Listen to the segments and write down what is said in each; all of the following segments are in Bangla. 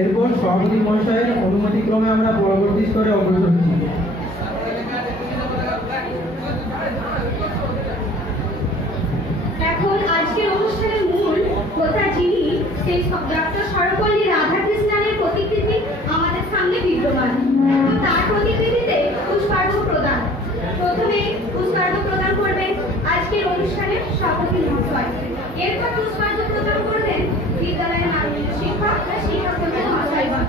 এরপর সভাপতি মহাশয়ের অনুমতিক্রমে আমরা পরবর্তী স্তরে অগ্রসর হচ্ছি। এখন আজকের অনুষ্ঠানের মূল কথা যিনি সেই ডক্টর সর্বপল্লী রাধাকৃষ্ণনের প্রতিকৃতি আমাদের সামনে বিদ্যমান। তার প্রতিকৃতিতে পুষ্পার্ঘ প্রদান। প্রথমে পুষ্পার্ঘ প্রদান করবেন আজকের অনুষ্ঠানের সভাপতি মহাশয়। এরপর পুষ্পার্ঘ প্রদান করবেন বিদ্যালয়ের মাননীয় শিক্ষক ও শিক্ষকদের মহাশয়গণ।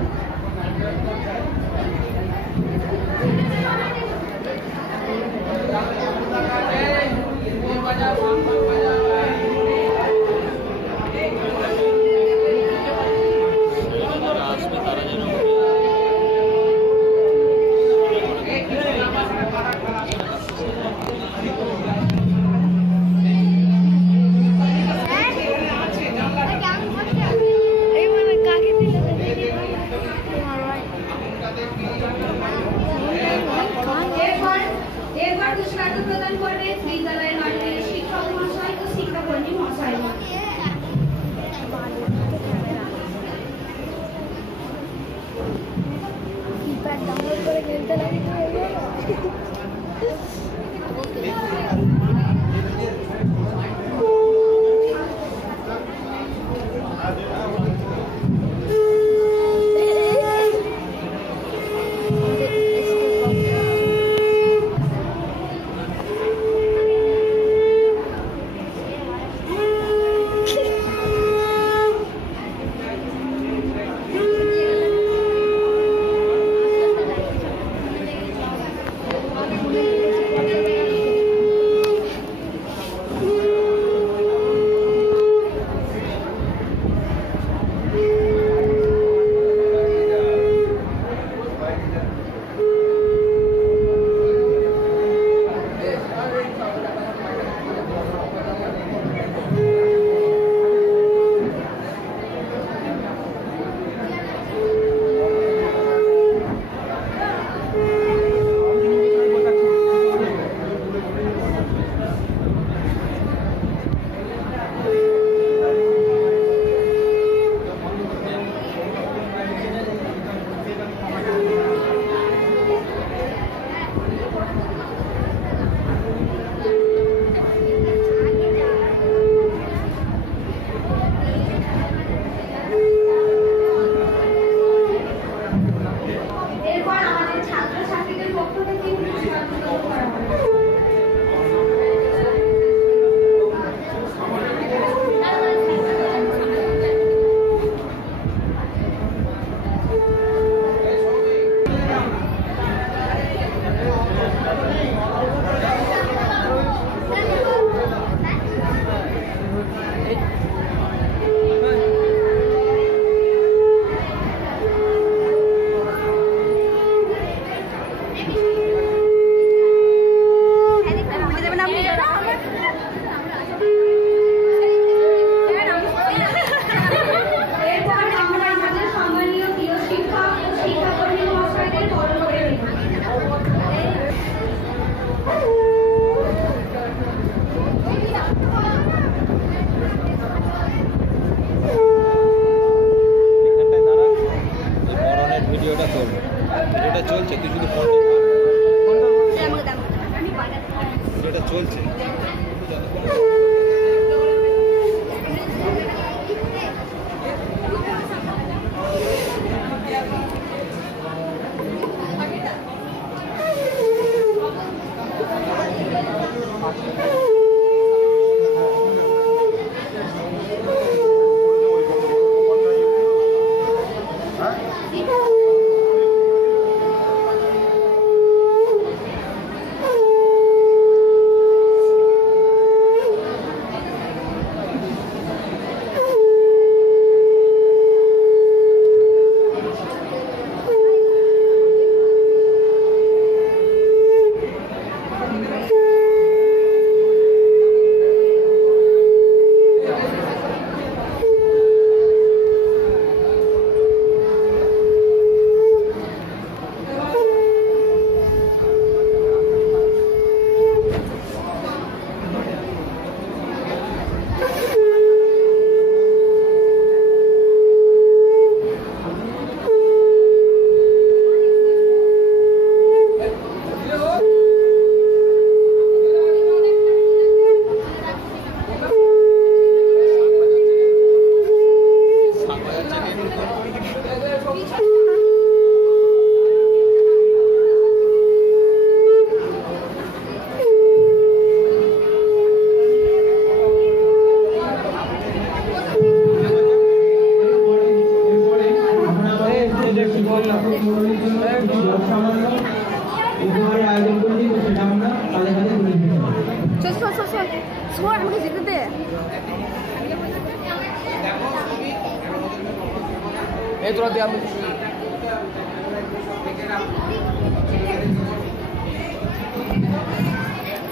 এই তোরা দে আমি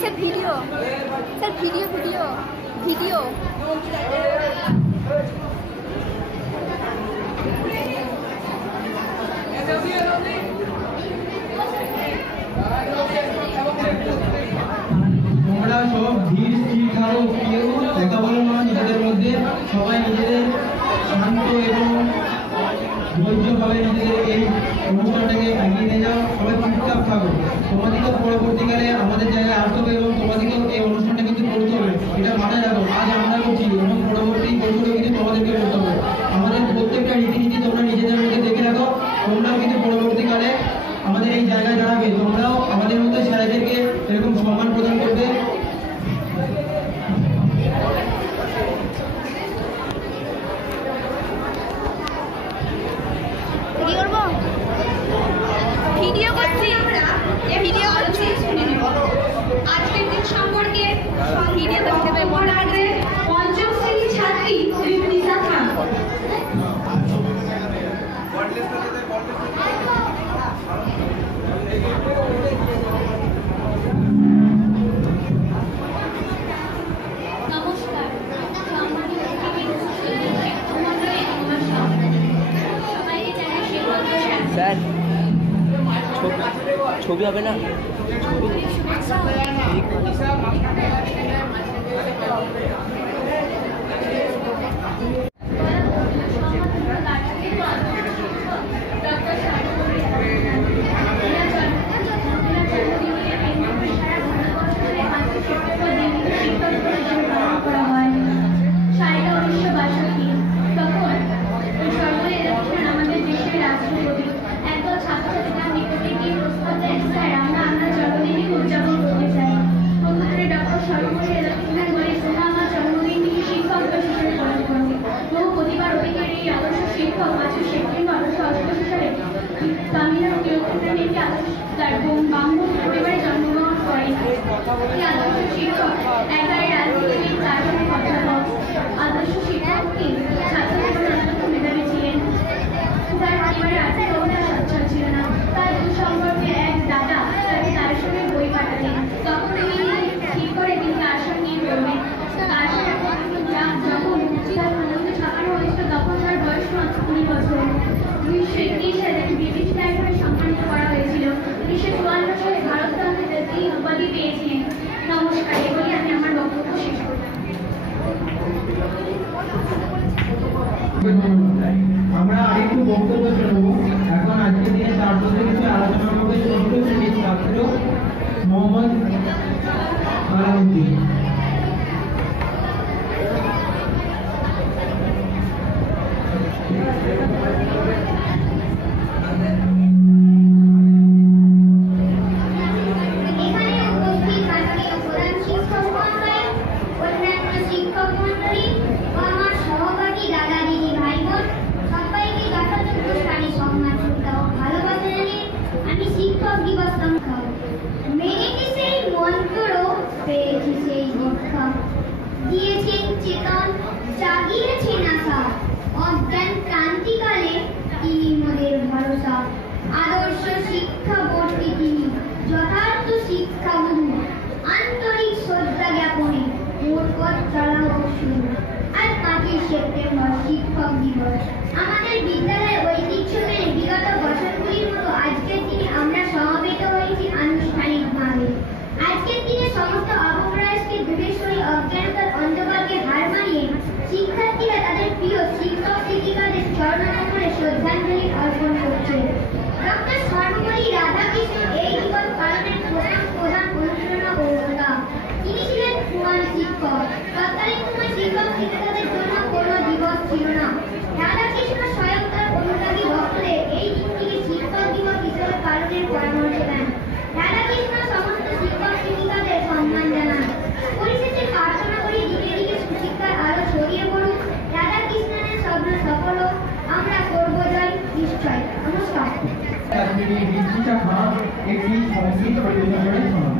sir video sir video video video তোমরা সব ধীর স্থির থাকো, কেউ কথা বলো না নিজেদের মধ্যে, সবাই নিজেদের শান্ত এবং ধৈর্যভাবে নিজেদের এই অনুষ্ঠানটাকে এগিয়ে নিয়ে যাও। সবাই চুপচাপ থাকো। তোমাদেরকে পরবর্তীকালে আমাদের জায়গায় আসতে হবে এবং তোমাদেরকেও এই অনুষ্ঠানটা কিন্তু করতে হবে, এটা মাথায় রাখো। আজ আমরা করছি এবং পরবর্তী বছরও কিন্তু তোমাদেরকে করতে হবে। আমাদের প্রত্যেকটা রীতিনীতি তোমরা নিজেদের মধ্যে দেখে রাখো। তোমরাও কিন্তু পরবর্তীকালে আমাদের এই জায়গায় দাঁড়াবে, তোমরাও আমাদের মধ্যে স্যারেদেরকে এরকম সম্মান প্রদান করবে। ভিডিও করছি ভিডিও করছি আজকের দিন সম্পর্কে ভিডিও করতে হবে মনে রাখবে। পঞ্চম শ্রেণীর ছাত্রী রিপনিসা খান। নমস্কার, স্যার ছবি হবে না? আমরা আরেকটু বক্তব্য শুনবো। এখন আজকের দিনে তার প্রতি কিছু আলোচনা করবে ষষ্ঠ শ্রেণীর ছাত্র মোহাম্মদ আলাউদ্দিন। দিয়েছেন চেতন, জাগিয়েছেন আশা, অজ্ঞান ক্রান্তিকালে তিনি মোদের ভরসা। আদর্শ শিক্ষা বর্তী তিনি, যথার্থ শিক্ষা গুরু, আন্তরিক শ্রদ্ধা জ্ঞাপনে মোর পথ চলাও শুরু। আজ 5ই সেপ্টেম্বর শিক্ষক দিবস। আমাদের বিদ্যালয়ের ঐতিহ্য মেনে বিগত বছরগুলির মতো আজকের দিনে আমরা সমবেত হয়েছি আনুষ্ঠানিকভাবে। আজকের দিনে সমস্ত অপপ্রয়াসকে দূরে সরিয়ে অজ্ঞানতার অন্ধকারকে হার মানিয়ে শিক্ষার্থীরা তাদের প্রিয় শিক্ষক শিক্ষিকাদের চরণামূলে শ্রদ্ধাঞ্জলি অর্পণ করছে। ডক্টর সর্বপল্লী রাধাকৃষ্ণ এই দিবস পালনের প্রধান অনুপ্রেরণা ও হোতা। তিনি ছিলেন প্রধান শিক্ষক। তৎকালীন সময় শিক্ষক শিক্ষিকাদের জন্য কোনো দিবস ছিল না। রাধাকৃষ্ণ স্বয়ং তার অনুরাগী ভক্তদের এই দিনটিকে শিক্ষক দিবস হিসেবে পালনের পরামর্শ দেন। রাধাকৃষ্ণ সমস্ত শিক্ষক শিক্ষিকাদের সম্মান জানান। পরিশেষে প্রার্থনা করি দিকে দিকে সুশিক্ষার আলো ছড়িয়ে পড়ুক, রাধাকৃষ্ণের স্বপ্ন সফল হোক, আমরা করব জয় নিশ্চয়। নমস্কার। একটি সঙ্গীত পরিবেশন করে শোনান।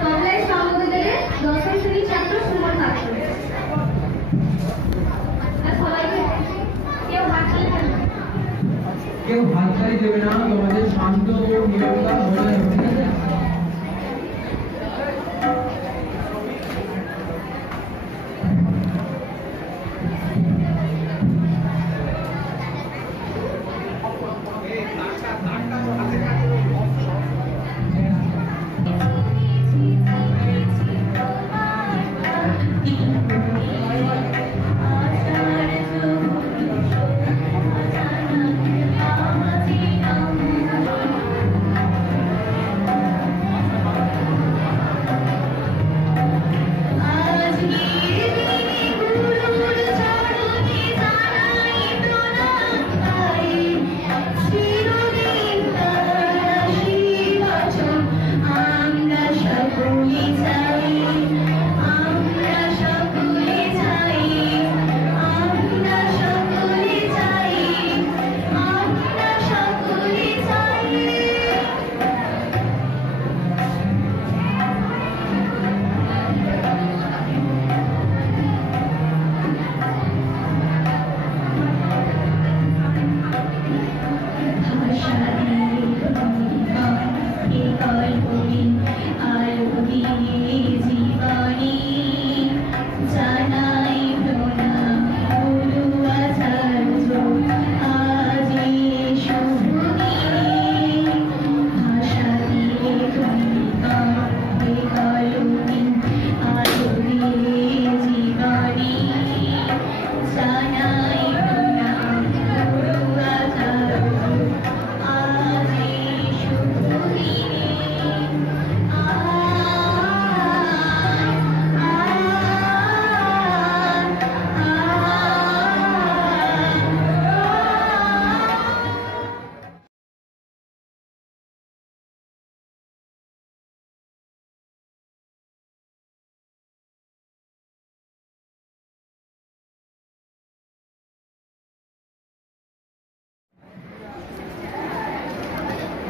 তবলায় সঙ্গ দেবে 10ম শ্রেণীর ছাত্র সুমন পাত্র। কেউ হাততালি দেবে না, তোমাদের শান্ত ও নিরবতা বজায় রাখবে।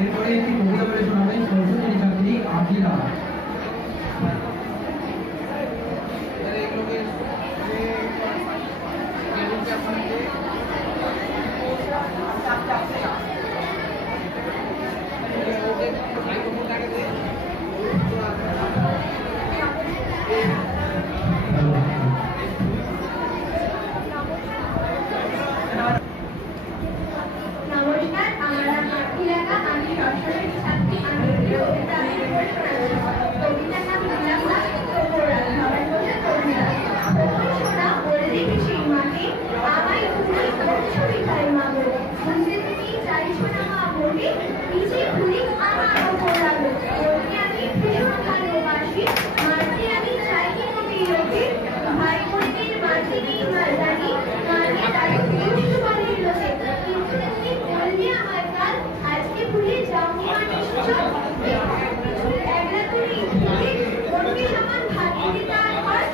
এরপরে একটি কবিতা বলে শোনাবেন সরস্বতী ছাত্রী আকিলা। নমস্কার, আমার নাম আকিলা, আমি সরস্বতী ছাত্রী। আমি কবিতার নাম দিলাম না তোমরা সবাই বলে তোমরা শোনা বলে দেখেছি মাকে আমায় তুমি ছবি খাই মাগো বুঝতে তুমি চাইছো না মা বলি নিচে খুলি আমার ওপর লাগো ওকে আমি ভীষণ ভালোবাসি মাকে আমি চাই কি তুমি লোকে ভাই বোনদের মাঝে নেই মা জানি মাকে তাই দুষ্ট বলে লোকে কিন্তু তুমি বললে আমার কাল আজকে ভুলে যাও মা নিশ্চয় একলা তুমি ওকে সমান ভাগ্যে তার ঘর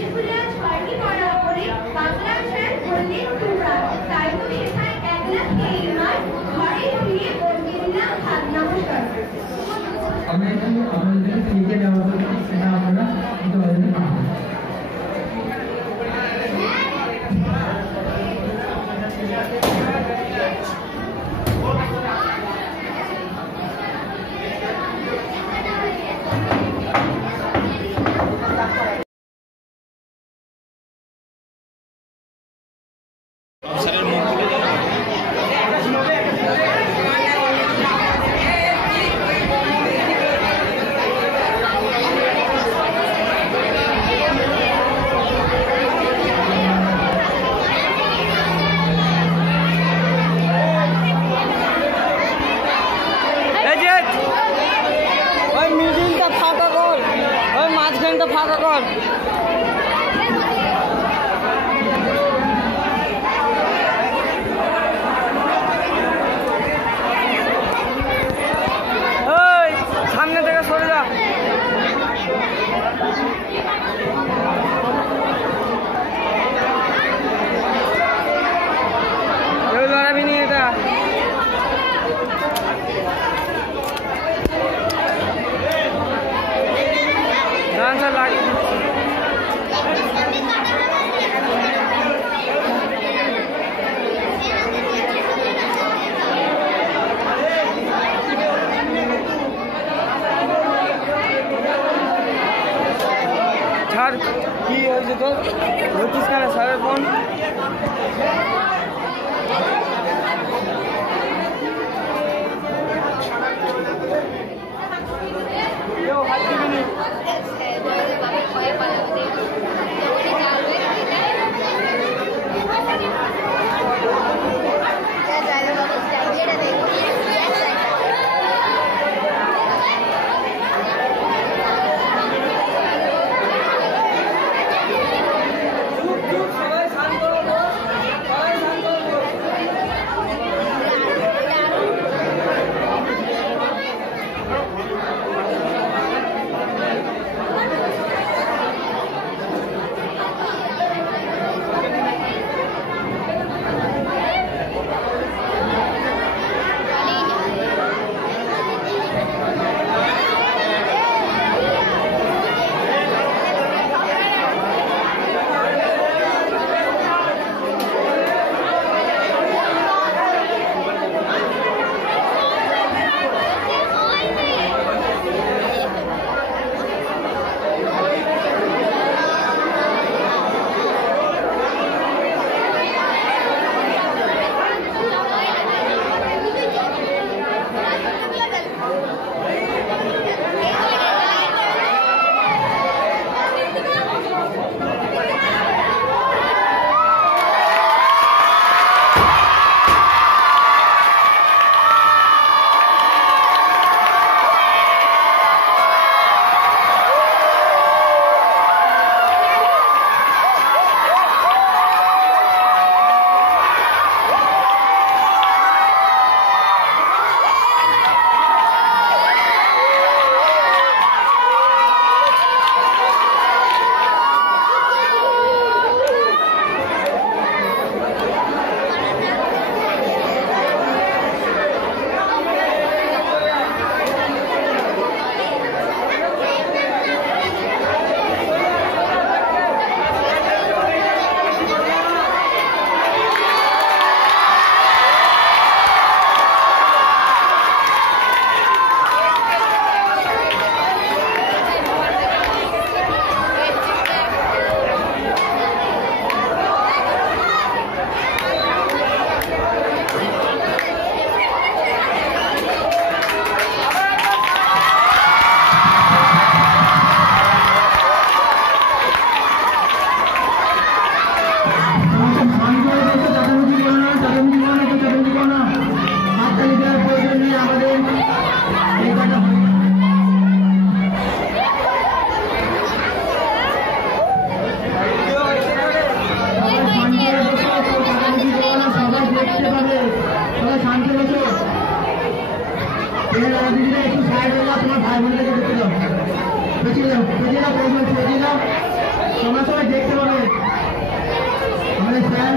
স্কুলে আজ পার্টি করা করে বাংলা স্যার বললেন তোমরা তাই তো শেখায় একলা খেয়ে মার ঘরে ফিরে বলতে দিলাম ভাগ নমস্কার। তোমরা সবাই দেখতে পাবে আমাদের স্যার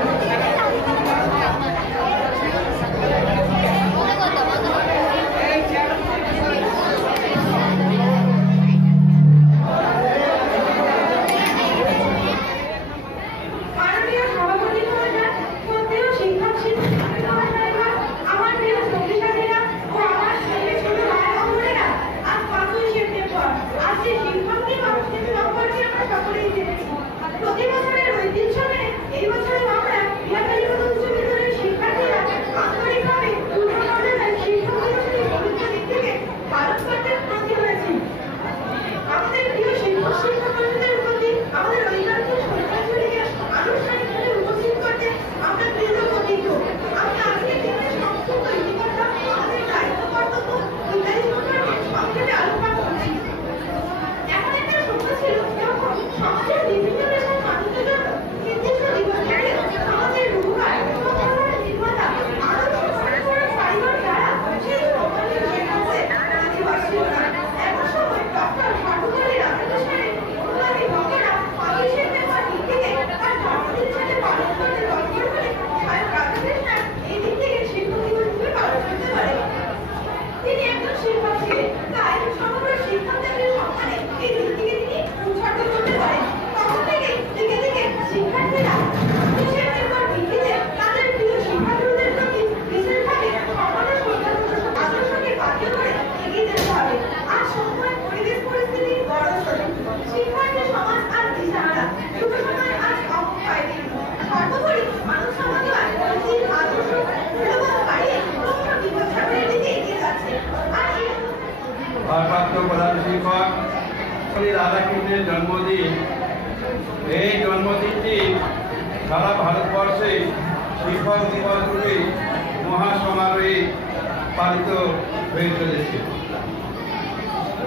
ভারপ্রাপ্ত প্রধান শিক্ষক রাধাকৃষ্ণের জন্মদিন। এই জন্মদিনটি সারা ভারতবর্ষে শিক্ষক দিবস রূপে মহাসমারোহে পালিত হয়ে চলেছে।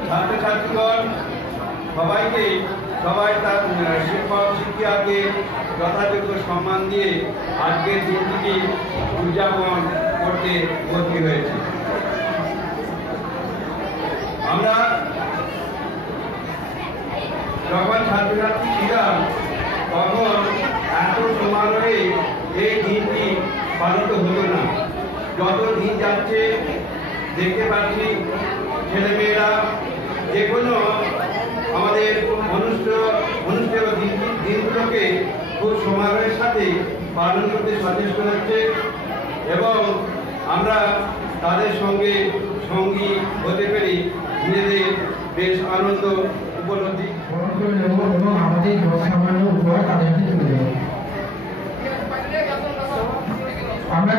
ছাত্রছাত্রীগণ সবাই তার শিক্ষক শিক্ষিকাকে যথাযোগ্য সম্মান দিয়ে আজকের দিনটি উদযাপন করতে ভর্তি হয়েছে। আমরা যখন ছাত্রছাত্রী ছিলাম তখন এত সমারোহে এই দিনটি পালিত হতো না। যত দিন যাচ্ছে দেখতে পাচ্ছি ছেলেমেয়েরা যে কোনো আমাদের অনুষ্ঠেয় দিনগুলোকে খুব সমারোহের সাথে পালন করতে সচেষ্ট হচ্ছে এবং আমরা তাদের সঙ্গে সঙ্গী হতে পেরে নিজেদের বেশ আনন্দ উপলব্ধি এবং আমাদের সামান্য উপহার তাদের হাতে তুলে দেব। আমরা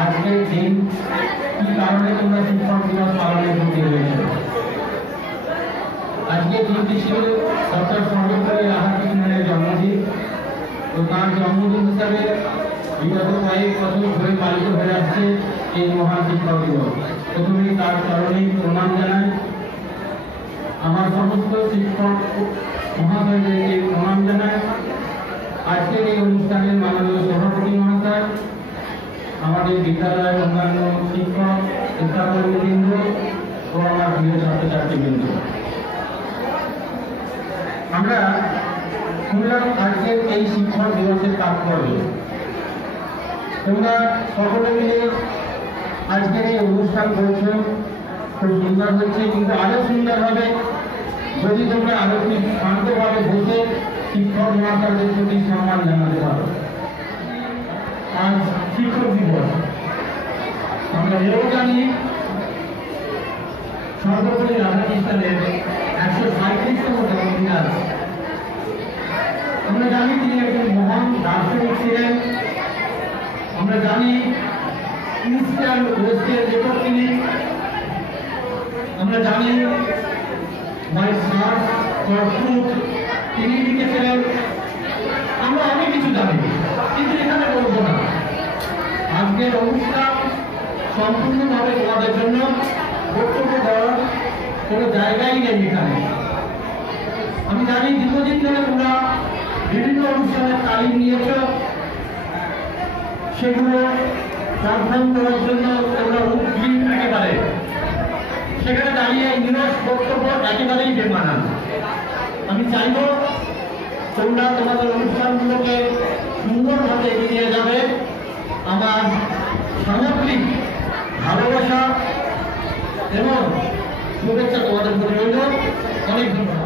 আজকের দিন কি কারণে তোমরা শিক্ষক দিবস পালনে ব্রতী হয়েছে? আজকের দিনটি ছিল ডক্টর সর্বপল্লী রাধাকৃষ্ণনের জন্মদিন। তো তার জন্মদিন হিসাবে বিগত কয়েক বছর ধরে পালিত হয়ে আসছে এই মহান শিক্ষক দিবস। প্রথমেই তার চরণেই প্রণাম জানাই। আমার সমস্ত শিক্ষক মহাশয়দেরকে প্রণাম জানাই। আজকের এই অনুষ্ঠানের মাননীয় সভাপতি মহাশয়, আমাদের বিদ্যালয়ের অন্যান্য শিক্ষক শিক্ষাকর্মীবৃন্দ ও আমার প্রিয় ছাত্রছাত্রীবৃন্দ, আমরা শুনলাম আজকের এই শিক্ষক দিবসের তাৎপর্য। তোমরা সকলে মিলে আজকের এই অনুষ্ঠান করছো, খুব সুন্দর হচ্ছে, কিন্তু আরো সুন্দর হবে যদি তোমরা আরো খুব শান্তভাবে বসে শিক্ষক মহাশয়দের প্রতি সম্মান জানাতে পারো। আজ শিক্ষক দিবস, আমরা এও জানি সর্বপল্লী রাধাকৃষ্ণের 137তম জন্মদিন। আমরা জানি তিনি একজন মহান দার্শনিক ছিলেন। আমরা জানি ইস্টার্ন ওয়েস্টের লেখক তিনি। আমরা জানি মাই সার্চ ফর ট্রুথ তিনি লিখেছিলেন। আমরা অনেক কিছু জানি, কিন্তু এখানে বলবো না। আজকের অনুষ্ঠান সম্পূর্ণভাবে তোমাদের জন্য বক্তব্য দেওয়ার কোনো জায়গাই নেই এখানে। আমি জানি দীর্ঘদিন ধরে তোমরা বিভিন্ন অনুষ্ঠানের তালিম নিয়েছ, সেগুলো পারফর্ম করার জন্য তোমরা উদ্গ্রীব একেবারে। সেখানে দাঁড়িয়ে নিরস বক্তব্য একেবারেই বেমানান। আমি চাইব তোমরা তোমাদের অনুষ্ঠানগুলোকে সুন্দরভাবে এগিয়ে নিয়ে যাবে। আমার সামগ্রিক ভালোবাসা এবং শুভেচ্ছা তোমাদের প্রতি রইল। অনেক ধন্যবাদ।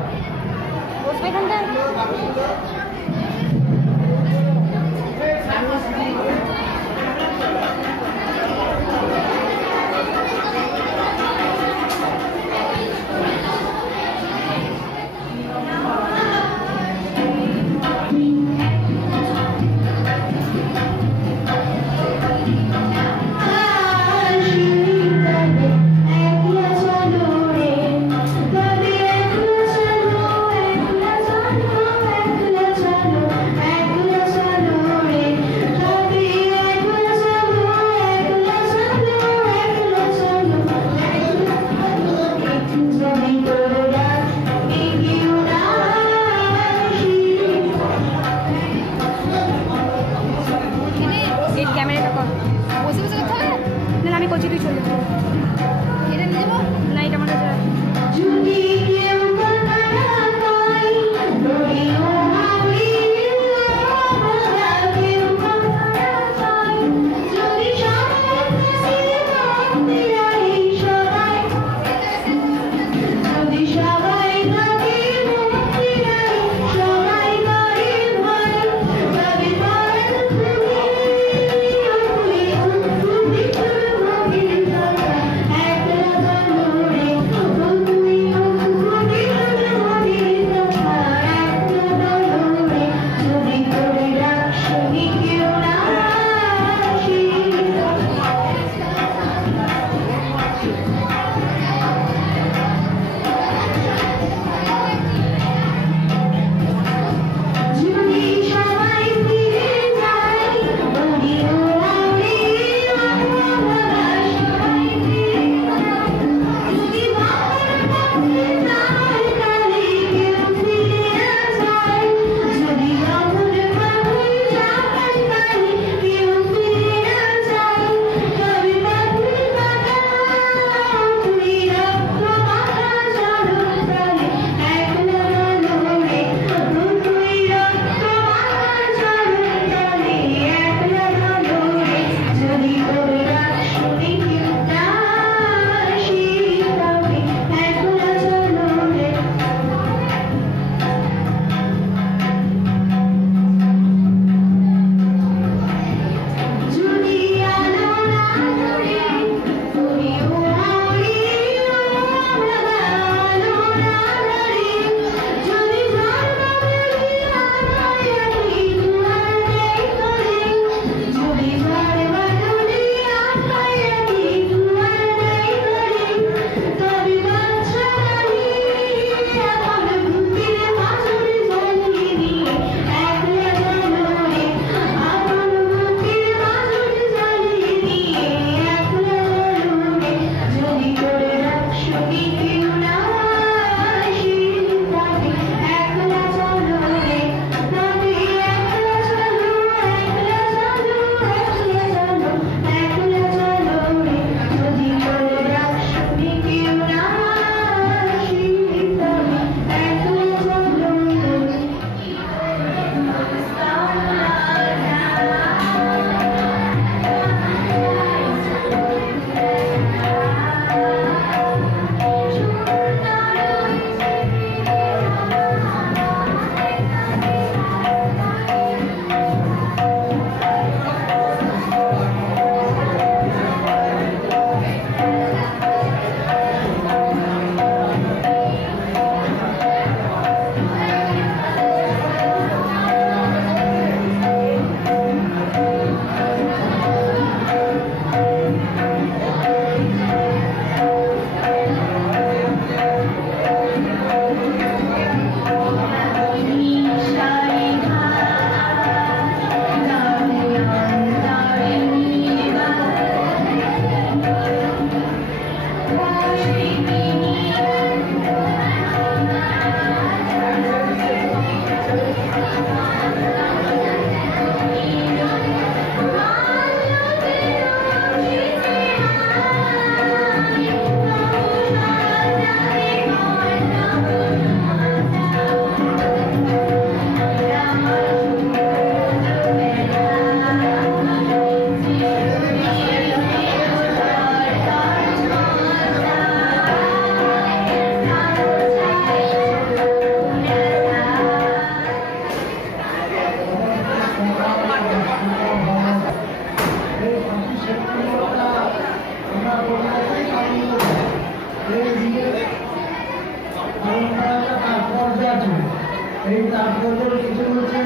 এই তাৎপর্যের কিছু হচ্ছে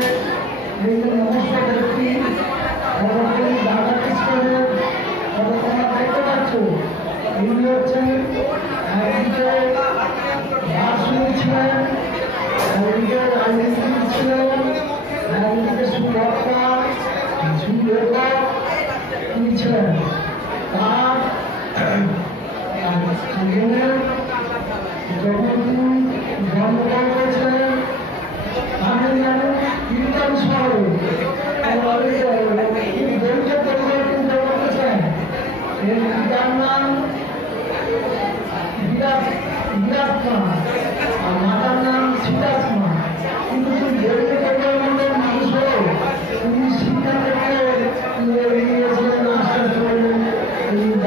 এই যে নমস্কার ব্যক্তি রাধাকৃষ্ণের তোমরা দেখতে পাচ্ছ, ইনি হচ্ছেন একদিকে দার্শনিক ছিলেন, একদিকে রাজনীতিবিদ ছিলেন, একদিকে সুবক্তা সুলেখক তিনি ছিলেন। তার যখন তিনি জন্মগ্রহণ করেছিলেন কীর্তন শহরে তিনি দৈত্য পরিবর্তন করতেছেন। এর পিতার নাম বিরাট আর মাতার নাম সীতা।